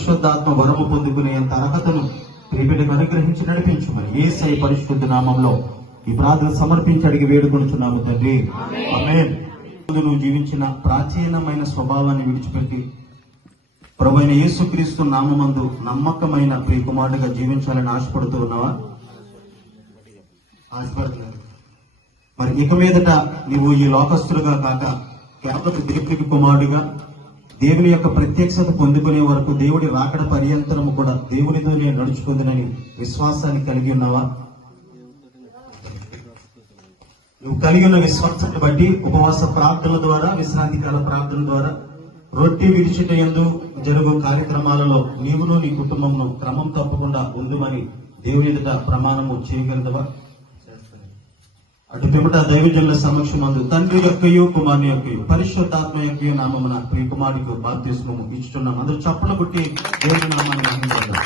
పరిశుద్ధాత్మ వరము పొందుకునే అంత అర్హతను ప్రియబిడ్డకు అనుగ్రహించి నడిపించుమని యేసయ్య పరిశుద్ధ నామంలో ఈ ప్రార్థన సమర్పించి అడిగి వేడుకొనుచున్నాము తండ్రి. ఆమేన్. నువ్వు జీవించిన ప్రాచీనమైన స్వభావాన్ని విడిచిపెట్టి ప్రభువైన యేసుక్రీస్తు నామమందు నమ్మకమైన ప్రియకుమారుడిగా జీవించాలని ఆశపడుతూ ఉన్నావా? ఆశపడలేదు. మరి ఇక మీదట నువ్వు ఈ లోకస్తులుగా కాక కేవలం దేవునికి కుమారుడిగా దేవుని యొక్క ప్రత్యక్షత పొందుకునే వరకు దేవుడి రాకడ పర్యంతరము కూడా దేవునితోనే నడుచుకుందనని విశ్వాసాన్ని కలిగి ఉన్నావా? నువ్వు కలిగి ఉన్న విశ్వాసాన్ని బట్టి ఉపవాస ప్రార్థనల ద్వారా, విశ్రాంతి కాల ప్రార్థనల ద్వారా, రొట్టె విడిచిట యందు జరుగు కార్యక్రమాలలో నీవును నీ కుటుంబంను క్రమం తప్పకుండా ఉండుమని దేవుని ఎదుట ప్రమాణము చేయగలదవా? అటు పిమ్మట దైవజనుల సమక్షమందు తండ్రి యొక్కయు కుమారుని యొక్కయు పరిశుద్ధాత్మ యొక్కయు నామమున ప్రియ కుమారుడికి బాప్తిస్మము ఇచ్చుచున్నాం. అందరూ చప్పట్లు కొట్టి దేవుని నామాన్ని మహిమపరచుదాం.